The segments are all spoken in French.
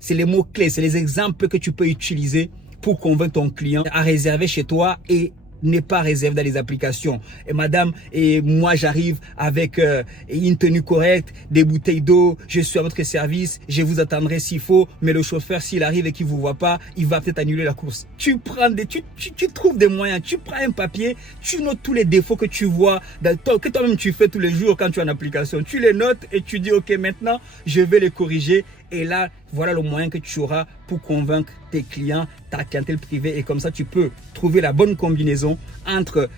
C'est les mots-clés, c'est les exemples que tu peux utiliser pour convaincre ton client à réserver chez toi et n'est pas réservé dans les applications. Et madame, et moi j'arrive avec une tenue correcte, des bouteilles d'eau, je suis à votre service, je vous attendrai s'il faut, mais le chauffeur s'il arrive et qu'il vous voit pas, il va peut-être annuler la course. Tu trouves des moyens, tu prends un papier, tu notes tous les défauts que tu vois, que toi-même tu fais tous les jours quand tu es en application. Tu les notes et tu dis ok, maintenant je vais les corriger. Et là, voilà le moyen que tu auras pour convaincre tes clients, ta clientèle privée. Et comme ça, tu peux trouver la bonne combinaison entre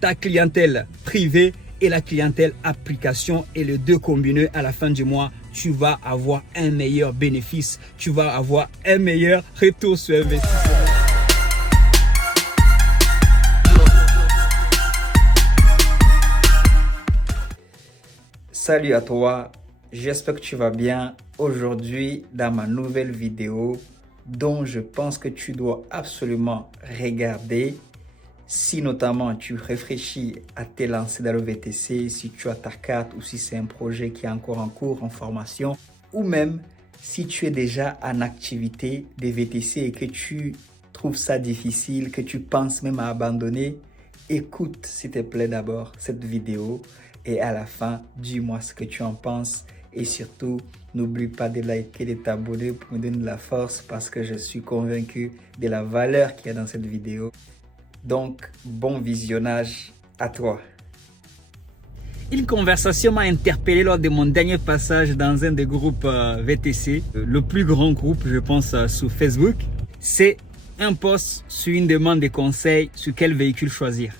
ta clientèle privée et la clientèle application. Et les deux combinés à la fin du mois, tu vas avoir un meilleur bénéfice. Tu vas avoir un meilleur retour sur investissement. Salut à toi. J'espère que tu vas bien. Aujourd'hui, dans ma nouvelle vidéo, dont je pense que tu dois absolument regarder, si notamment tu réfléchis à te lancer dans le VTC, si tu as ta carte ou si c'est un projet qui est encore en cours, en formation, ou même si tu es déjà en activité des VTC et que tu trouves ça difficile, que tu penses même à abandonner, écoute s'il te plaît d'abord cette vidéo et à la fin, dis-moi ce que tu en penses. Et surtout, n'oublie pas de liker et de t'abonner pour me donner de la force parce que je suis convaincu de la valeur qu'il y a dans cette vidéo. Donc, bon visionnage à toi. Une conversation m'a interpellé lors de mon dernier passage dans un des groupes VTC, le plus grand groupe, je pense, sur Facebook. C'est un post sur une demande de conseils sur quel véhicule choisir.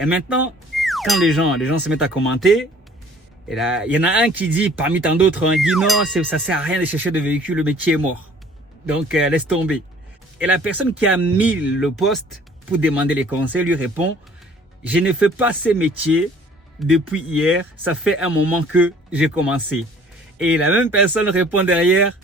Et maintenant, quand les gens se mettent à commenter, et là, il y en a un qui dit, parmi tant d'autres, il dit non, ça sert à rien de chercher de véhicule, le métier est mort. Donc, laisse tomber. Et la personne qui a mis le post pour demander les conseils lui répond, je ne fais pas ces métiers depuis hier, ça fait un moment que j'ai commencé. Et la même personne répond derrière,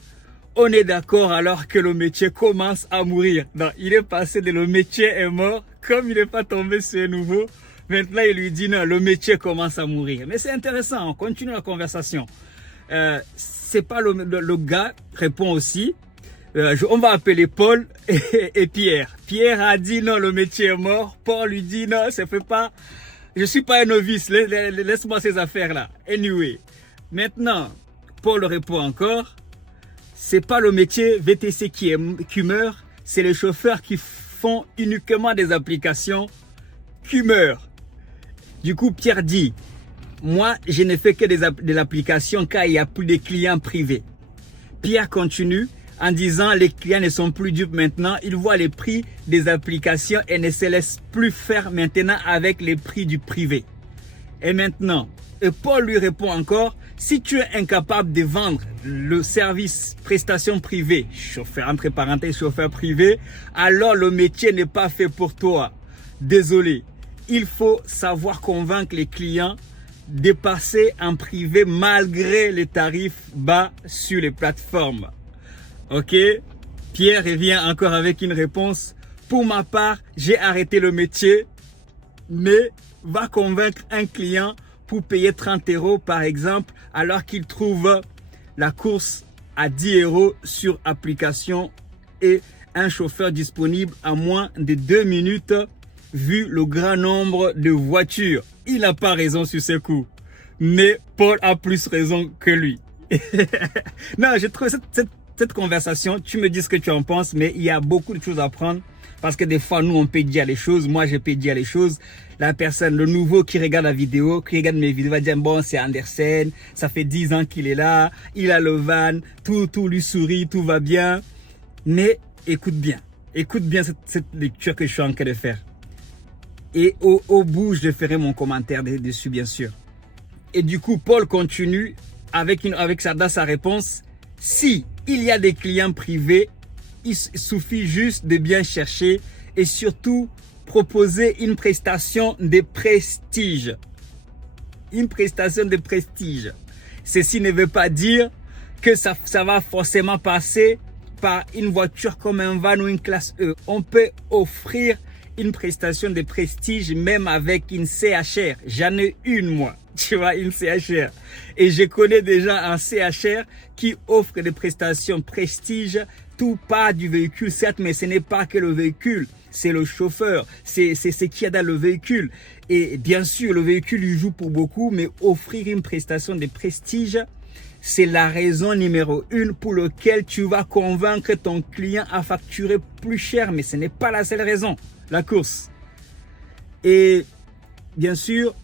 on est d'accord alors que le métier commence à mourir. Non, il est passé de le métier est mort, comme il n'est pas tombé sur un nouveau. Maintenant, il lui dit non, le métier commence à mourir. Mais c'est intéressant, on continue la conversation. C'est pas le gars répond aussi. On va appeler Paul et Pierre. Pierre a dit non, le métier est mort. Paul lui dit non, ça fait pas. Je suis pas un novice, laisse-moi ces affaires-là. Anyway, maintenant, Paul répond encore. C'est pas le métier VTC qui meurt, c'est les chauffeurs qui font uniquement des applications qui meurent. Du coup, Pierre dit, moi, je ne fais que des applications car il n'y a plus de clients privés. Pierre continue en disant, les clients ne sont plus dupes maintenant. Ils voient les prix des applications et ne se laissent plus faire maintenant avec les prix du privé. Et maintenant, et Paul lui répond encore, si tu es incapable de vendre le service prestation privée, chauffeur, entre parenthèses, chauffeur privé, alors le métier n'est pas fait pour toi. Désolé. Il faut savoir convaincre les clients de passer en privé malgré les tarifs bas sur les plateformes. Ok? Pierre revient encore avec une réponse. Pour ma part, j'ai arrêté le métier, mais va convaincre un client pour payer 30 € par exemple, alors qu'il trouve la course à 10 € sur application et un chauffeur disponible à moins de 2 minutes. Vu le grand nombre de voitures, il n'a pas raison sur ce coup. Mais Paul a plus raison que lui. Non, je trouve cette conversation, tu me dis ce que tu en penses, mais il y a beaucoup de choses à prendre. Parce que des fois, nous, on peut dire les choses. Moi, je peux dire les choses. La personne, le nouveau qui regarde la vidéo, qui regarde mes vidéos, va dire, bon, c'est Andersen. Ça fait 10 ans qu'il est là. Il a le van. Tout lui sourit. Tout va bien. Mais écoute bien. Écoute bien cette lecture que je suis en train de faire. Et au bout, je ferai mon commentaire dessus, bien sûr. Et du coup, Paul continue dans sa réponse. Si il y a des clients privés, il suffit juste de bien chercher et surtout proposer une prestation de prestige. Une prestation de prestige. Ceci ne veut pas dire que ça va forcément passer par une voiture comme un van ou une classe E. On peut offrir une prestation de prestige même avec une CHR. J'en ai une moi. tu vois, une CHR. Et je connais déjà un CHR qui offre des prestations prestige, tout part du véhicule, certes, mais ce n'est pas que le véhicule, c'est le chauffeur, c'est ce qu'il y a dans le véhicule. Et bien sûr, le véhicule il joue pour beaucoup, mais offrir une prestation de prestige, c'est la raison numéro 1 pour laquelle tu vas convaincre ton client à facturer plus cher, mais ce n'est pas la seule raison, la course. Et bien sûr,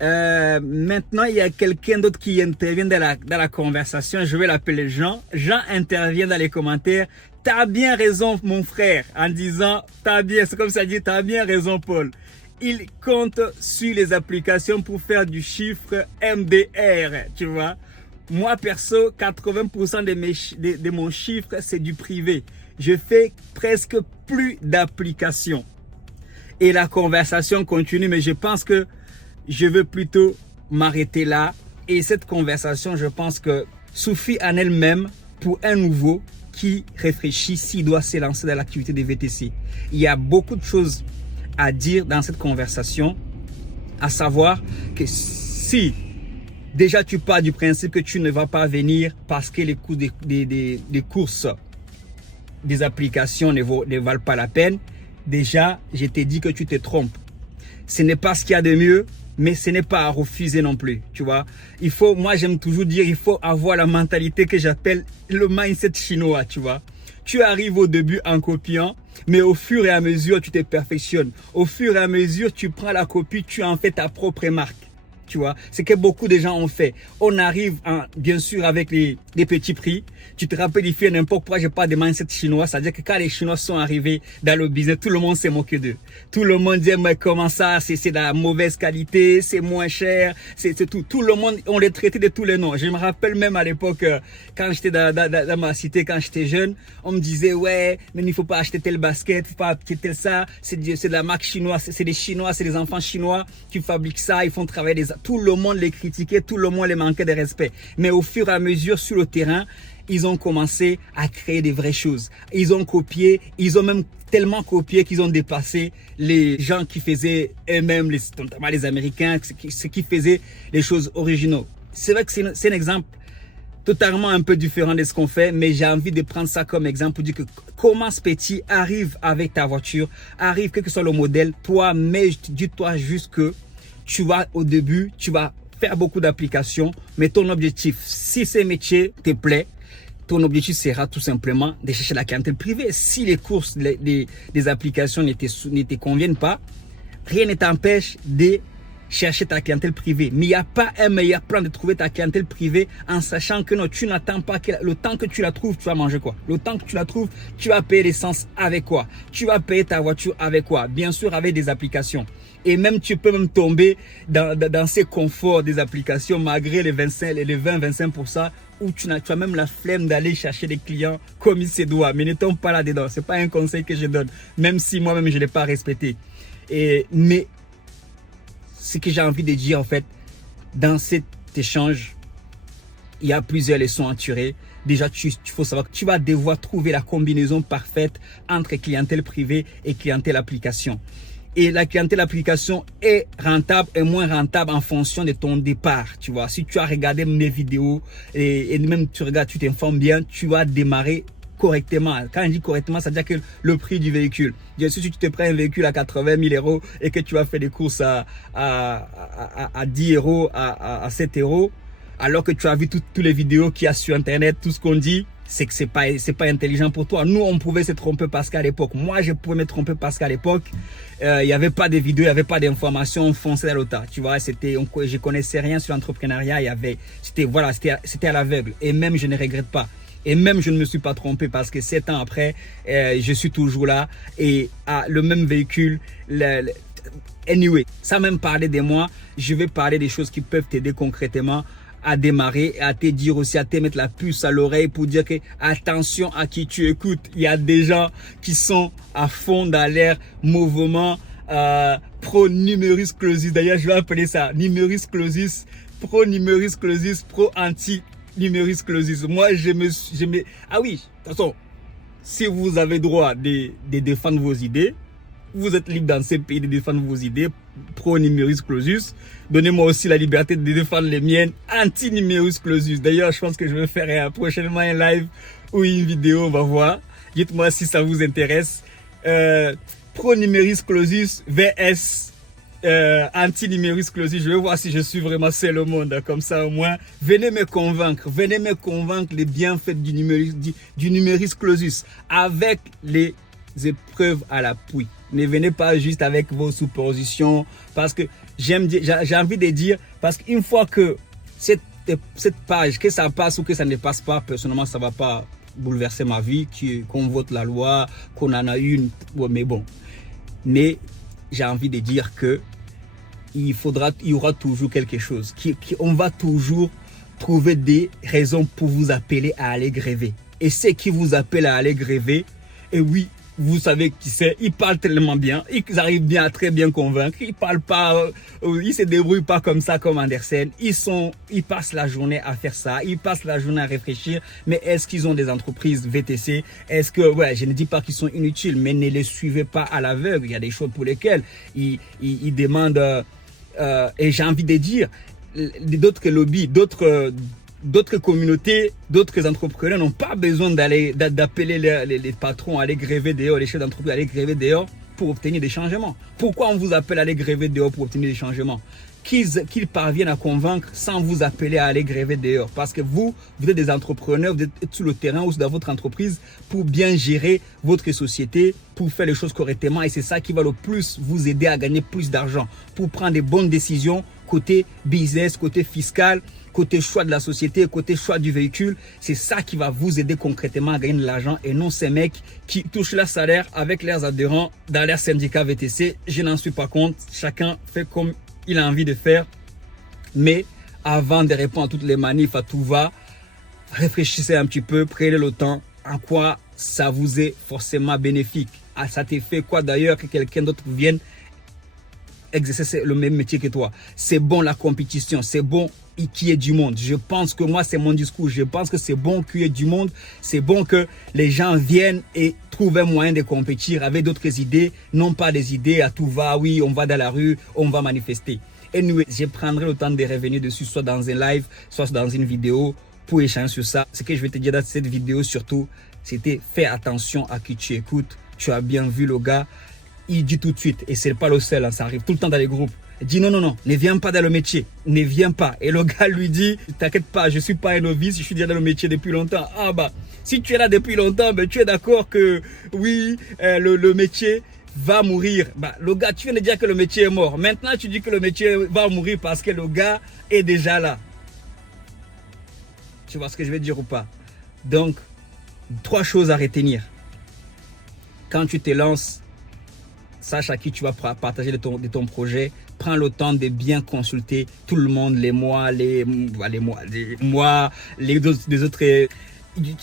maintenant, il y a quelqu'un d'autre qui intervient dans la conversation. Je vais l'appeler Jean. Jean intervient dans les commentaires. T'as bien raison, mon frère, en disant, c'est comme ça dit, t'as bien raison, Paul. Il compte sur les applications pour faire du chiffre MDR, tu vois. Moi, perso, 80% de mon chiffre, c'est du privé. Je fais presque plus d'applications. Et la conversation continue, mais je pense que je veux plutôt m'arrêter là. Et cette conversation, je pense que suffit en elle-même pour un nouveau qui réfléchit s'il doit se lancer dans l'activité des VTC. Il y a beaucoup de choses à dire dans cette conversation, à savoir que si déjà tu pars du principe que tu ne vas pas venir parce que les coûts des courses, des applications ne valent pas la peine, déjà je t'ai dit que tu te trompes. Ce n'est pas ce qu'il y a de mieux, mais ce n'est pas à refuser non plus, tu vois. Moi j'aime toujours dire, il faut avoir la mentalité que j'appelle le mindset chinois, tu vois. Tu arrives au début en copiant, mais au fur et à mesure, tu te perfectionnes. Au fur et à mesure, tu prends la copie, tu en fais ta propre marque. Tu vois, c'est que beaucoup de gens ont fait. On arrive, bien sûr, avec les petits prix. Tu te rappelles, il fait n'importe quoi, je parle de mindset chinois. C'est-à-dire que quand les Chinois sont arrivés dans le business, tout le monde s'est moqué d'eux. Tout le monde dit, mais comment ça, c'est de la mauvaise qualité, c'est moins cher, c'est tout. Tout le monde, on les traitait de tous les noms. Je me rappelle même à l'époque, quand j'étais dans ma cité, quand j'étais jeune, on me disait, ouais, mais il faut pas acheter tel basket, il faut pas acheter tel ça, c'est de la marque chinoise, c'est des Chinois, c'est des enfants chinois qui fabriquent ça, ils font travailler des... Tout le monde les critiquait, tout le monde les manquait de respect. Mais au fur et à mesure, sur le terrain, ils ont commencé à créer des vraies choses. Ils ont copié, ils ont même tellement copié qu'ils ont dépassé les gens qui faisaient eux-mêmes, notamment les Américains, ceux qui faisaient les choses originaux. C'est vrai que c'est un exemple totalement un peu différent de ce qu'on fait, mais j'ai envie de prendre ça comme exemple pour dire que comment ce petit arrive avec ta voiture, arrive quel que soit le modèle, toi, mais dis-toi juste que tu vas au début, tu vas faire beaucoup d'applications, mais ton objectif, si ces métiers te plaît, ton objectif sera tout simplement de chercher la clientèle privée. Si les courses, des applications ne te conviennent pas, rien ne t'empêche de chercher ta clientèle privée. Mais il n'y a pas un meilleur plan de trouver ta clientèle privée en sachant que non, tu n'attends pas que le temps que tu la trouves, tu vas manger quoi? Le temps que tu la trouves, tu vas payer l'essence avec quoi? Tu vas payer ta voiture avec quoi? Bien sûr, avec des applications. Et même, tu peux même tomber dans ces conforts des applications malgré les 20-25% où tu as même la flemme d'aller chercher des clients comme il se doit. Mais ne tombe pas là-dedans. C'est pas un conseil que je donne, même si moi-même je ne l'ai pas respecté. Mais ce que j'ai envie de dire en fait, dans cet échange, il y a plusieurs leçons à tirer. Déjà, il faut savoir que tu vas devoir trouver la combinaison parfaite entre clientèle privée et clientèle application. Et la clientèle application est rentable et moins rentable en fonction de ton départ. Tu vois, si tu as regardé mes vidéos et même tu regardes, tu t'informes bien, tu vas démarrer correctement. Quand je dis correctement, ça veut dire que le prix du véhicule. Bien sûr, si tu te prends un véhicule à 80 000 euros et que tu vas faire des courses à 10 euros, à 7 euros, alors que tu as vu toutes les vidéos qu'il y a sur Internet, tout ce qu'on dit, c'est que c'est pas intelligent pour toi. Nous, on pouvait se tromper parce qu'à l'époque, moi, je pouvais me tromper parce qu'à l'époque, il n'y avait pas de vidéos, il n'y avait pas d'informations, on fonçait dans le tas. Tu vois, je connaissais rien sur l'entrepreneuriat, c'était à l'aveugle. Et même, je ne regrette pas. Et même, je ne me suis pas trompé parce que 7 ans après, je suis toujours là et le même véhicule. Anyway, sans même parler de moi, je vais parler des choses qui peuvent t'aider concrètement à démarrer et à te dire aussi, à te mettre la puce à l'oreille pour dire que attention à qui tu écoutes. Il y a des gens qui sont à fond dans leur mouvement pro numerus clausus. D'ailleurs, je vais appeler ça numerus clausus, pro numerus clausus, pro anti numerus clausus. Moi, ah oui, de toute façon, si vous avez droit de défendre vos idées, Vous êtes libre dans ces pays de défendre vos idées, pro-numerus clausus. Donnez-moi aussi la liberté de défendre les miennes, anti-numerus clausus. D'ailleurs, je pense que je vais faire prochainement un live ou une vidéo, on va voir. Dites-moi si ça vous intéresse. Pro-numerus clausus vs anti-numerus clausus. Je vais voir si je suis vraiment seul au monde. Comme ça, au moins, venez me convaincre les bienfaits du numerus clausus avec les épreuves à l'appui. Ne venez pas juste avec vos suppositions, parce que j'ai envie de dire, parce qu'une fois que cette page, que ça passe ou que ça ne passe pas, personnellement, ça ne va pas bouleverser ma vie, qu'on vote la loi, qu'on en a une, mais bon. Mais j'ai envie de dire que il y aura toujours quelque chose, on va toujours trouver des raisons pour vous appeler à aller gréver. Et ceux qui vous appellent à aller gréver, et oui, vous savez qui c'est, ils parlent tellement bien, ils arrivent bien à très bien convaincre, ils parlent pas, ils se débrouillent pas comme ça comme Andersen, ils passent la journée à faire ça, ils passent la journée à réfléchir, mais est-ce qu'ils ont des entreprises VTC? Est-ce que, ouais, je ne dis pas qu'ils sont inutiles, mais ne les suivez pas à l'aveugle, il y a des choses pour lesquelles ils demandent, et j'ai envie de dire, d'autres lobbies, d'autres communautés, d'autres entrepreneurs n'ont pas besoin d'appeler les patrons à aller gréver dehors, les chefs d'entreprise à aller gréver dehors pour obtenir des changements. Pourquoi on vous appelle à aller gréver dehors pour obtenir des changements? Qu'ils parviennent à convaincre sans vous appeler à aller gréver dehors. Parce que vous êtes des entrepreneurs, vous êtes sur le terrain ou dans votre entreprise pour bien gérer votre société, pour faire les choses correctement. Et c'est ça qui va le plus vous aider à gagner plus d'argent, pour prendre des bonnes décisions côté business, côté fiscal, côté choix de la société, côté choix du véhicule. C'est ça qui va vous aider concrètement à gagner de l'argent et non ces mecs qui touchent leur salaire avec leurs adhérents dans leur syndicat VTC. Je n'en suis pas contre. Chacun fait comme il a envie de faire. Mais avant de répondre à toutes les manifs, à tout va, réfléchissez un petit peu, prenez le temps en quoi ça vous est forcément bénéfique. Ah, ça t'est fait quoi d'ailleurs que quelqu'un d'autre vienne exercer le même métier que toi? C'est bon la compétition, c'est bon qu'il y ait du monde. Je pense que moi, c'est mon discours. Je pense que c'est bon qu'il y ait du monde. C'est bon que les gens viennent et trouvent un moyen de compétir avec d'autres idées, non pas des idées à tout va, oui, on va dans la rue, on va manifester. Et anyway, je prendrai le temps de revenir dessus, soit dans un live, soit dans une vidéo, pour échanger sur ça. Ce que je vais te dire dans cette vidéo surtout, c'était fais attention à qui tu écoutes. Tu as bien vu le gars, il dit tout de suite, et c'est pas le seul, hein, ça arrive tout le temps dans les groupes. Il dit non, ne viens pas dans le métier, ne viens pas. Et le gars lui dit, t'inquiète pas, je suis pas un novice, je suis déjà dans le métier depuis longtemps. Ah bah, si tu es là depuis longtemps, ben, tu es d'accord que oui, le métier va mourir. Bah, le gars, tu viens de dire que le métier est mort. Maintenant, tu dis que le métier va mourir parce que le gars est déjà là. Tu vois ce que je veux dire ou pas? Donc, 3 choses à retenir. Quand tu te lances, sache à qui tu vas partager de ton projet. Prends le temps de bien consulter tout le monde, les autres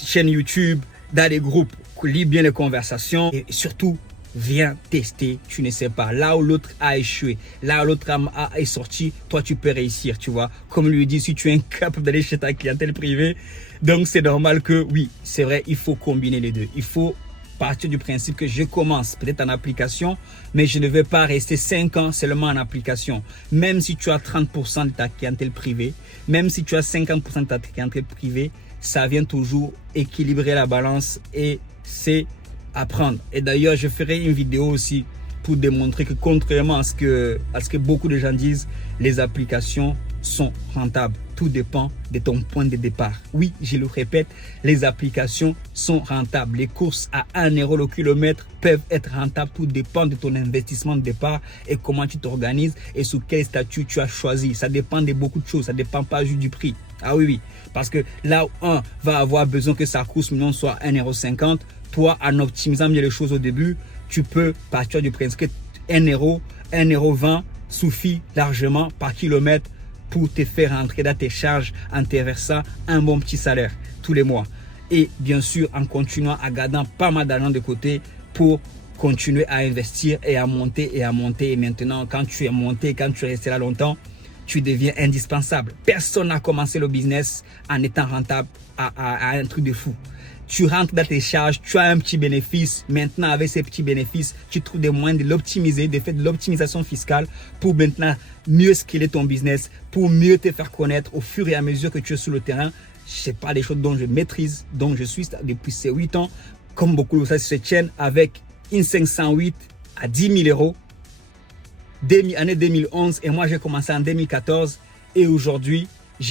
chaînes YouTube, dans les groupes. Lis bien les conversations et surtout, viens tester. Tu ne sais pas. Là où l'autre a échoué, là où l'autre est sorti, toi tu peux réussir, tu vois. Comme lui dit, si tu es incapable d'aller chez ta clientèle privée, donc c'est normal que, oui, c'est vrai, il faut combiner les deux. Il faut partir du principe que je commence peut-être en application, mais je ne vais pas rester 5 ans seulement en application. Même si tu as 30% de ta clientèle privée, même si tu as 50% de ta clientèle privée, ça vient toujours équilibrer la balance et c'est apprendre. Et d'ailleurs, je ferai une vidéo aussi pour démontrer que contrairement à ce que beaucoup de gens disent, les applications sont rentables. Tout dépend de ton point de départ. Oui, je le répète, les applications sont rentables. Les courses à 1 euro le kilomètre peuvent être rentables. Tout dépend de ton investissement de départ et comment tu t'organises et sous quel statut tu as choisi. Ça dépend de beaucoup de choses. Ça ne dépend pas juste du prix. Ah oui. Parce que là où un va avoir besoin que sa course minimum soit 1,50 €, toi, en optimisant bien les choses au début, tu peux partir du principe que 1 euro, 1,20 € suffit largement par kilomètre pour te faire rentrer dans tes charges en te versant un bon petit salaire tous les mois. Et bien sûr, en continuant à garder pas mal d'argent de côté pour continuer à investir et à monter et à monter. Et maintenant, quand tu es monté, quand tu es resté là longtemps, tu deviens indispensable. Personne n'a commencé le business en étant rentable à un truc de fou. Tu rentres dans tes charges, tu as un petit bénéfice. Maintenant, avec ces petits bénéfices, tu trouves des moyens de l'optimiser, de faire de l'optimisation fiscale pour maintenant mieux scaler ton business, pour mieux te faire connaître au fur et à mesure que tu es sur le terrain. C'est pas des choses dont je maîtrise, dont je suis depuis ces 8 ans. Comme beaucoup de ça sur cette chaîne, avec une 508 à 10 000 euros. Année 2011 et moi j'ai commencé en 2014 et aujourd'hui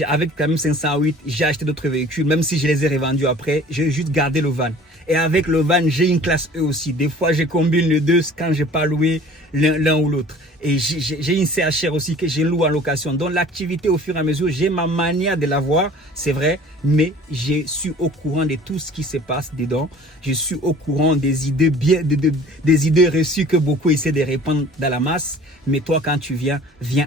avec quand même 508 j'ai acheté d'autres véhicules même si je les ai revendus après, j'ai juste gardé le van et avec le van j'ai une classe E aussi, des fois je combine les deux quand j'ai pas loué l'un ou l'autre et j'ai une CHR aussi que je loue en location, donc l'activité au fur et à mesure j'ai ma manière de l'avoir, c'est vrai, mais je suis au courant de tout ce qui se passe dedans, je suis au courant des idées des idées reçues que beaucoup essaient de répandre dans la masse. Mais toi, quand tu viens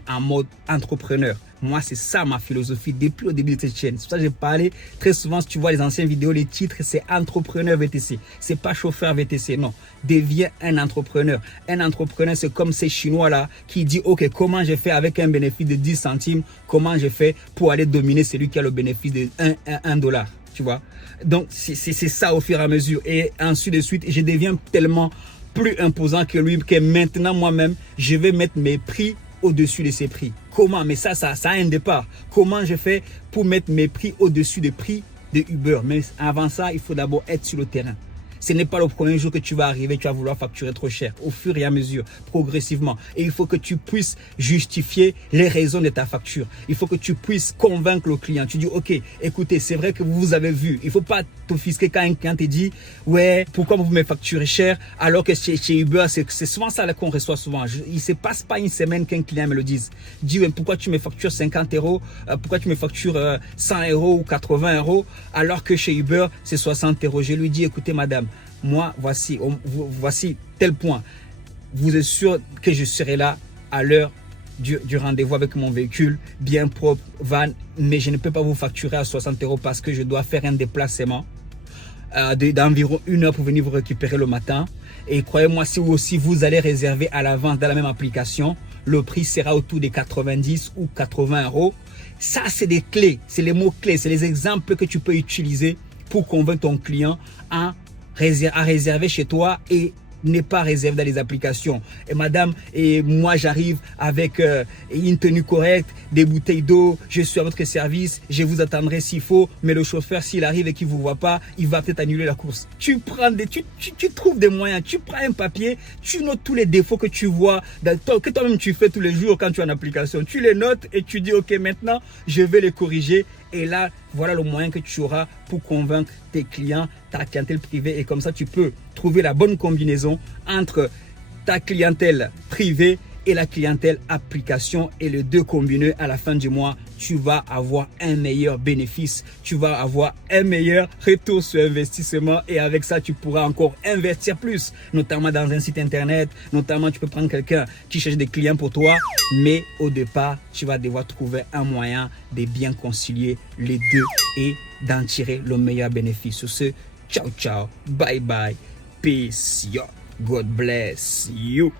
en mode entrepreneur. Moi, c'est ça ma philosophie depuis le début de cette chaîne. C'est pour ça que j'ai parlé très souvent, si tu vois les anciennes vidéos, les titres, c'est entrepreneur VTC. C'est pas chauffeur VTC, non. Deviens un entrepreneur. Un entrepreneur, c'est comme ces Chinois-là qui disent, OK, comment je fais avec un bénéfice de 10 centimes? Comment je fais pour aller dominer celui qui a le bénéfice de 1 dollar? Tu vois? Donc, c'est ça au fur et à mesure. Et ensuite de suite, je deviens tellement plus imposant que lui, que maintenant moi-même, je vais mettre mes prix au-dessus de ses prix. Comment? Mais ça a un départ. Comment je fais pour mettre mes prix au-dessus des prix de Uber? Mais avant ça, il faut d'abord être sur le terrain. Ce n'est pas le premier jour que tu vas arriver, tu vas vouloir facturer trop cher. Au fur et à mesure, progressivement. Et il faut que tu puisses justifier les raisons de ta facture. Il faut que tu puisses convaincre le client. Tu dis, OK, écoutez, c'est vrai que vous avez vu. Il ne faut pas t'offusquer quand un client te dit, ouais, pourquoi vous me facturez cher alors que chez Uber, c'est souvent ça qu'on reçoit souvent. Il ne se passe pas une semaine qu'un client me le dise. Dis, ouais, pourquoi tu me factures 50 euros, pourquoi tu me factures 100 euros ou 80 euros alors que chez Uber, c'est 60 euros. Je lui dis, écoutez, madame, moi, voici tel point. Vous êtes sûr que je serai là à l'heure du rendez-vous avec mon véhicule, bien propre, van, mais je ne peux pas vous facturer à 60 euros parce que je dois faire un déplacement d'environ 1 heure pour venir vous récupérer le matin. Et croyez-moi, si aussi vous allez réserver à l'avance dans la même application, le prix sera autour des 90 ou 80 euros. Ça, c'est des clés, c'est les mots clés, c'est les exemples que tu peux utiliser pour convaincre ton client à réserver chez toi et n'est pas réservé dans les applications. Et madame, et moi j'arrive avec une tenue correcte, des bouteilles d'eau, je suis à votre service, je vous attendrai s'il faut, mais le chauffeur, s'il arrive et qu'il ne vous voit pas, il va peut-être annuler la course. Tu trouves des moyens, tu prends un papier, tu notes tous les défauts que tu vois, que toi-même tu fais tous les jours quand tu es en application. Tu les notes et tu dis, OK, maintenant, je vais les corriger. Et là, voilà le moyen que tu auras pour convaincre tes clients, ta clientèle privée. Et comme ça, tu peux trouver la bonne combinaison entre ta clientèle privée et la clientèle application. Et les deux combinés, à la fin du mois, tu vas avoir un meilleur bénéfice. Tu vas avoir un meilleur retour sur investissement. Et avec ça, tu pourras encore investir plus, notamment dans un site internet. Notamment, tu peux prendre quelqu'un qui cherche des clients pour toi. Mais au départ, tu vas devoir trouver un moyen de bien concilier les deux et d'en tirer le meilleur bénéfice. Sur ce, ciao, ciao, bye, bye, peace, yo, God bless you.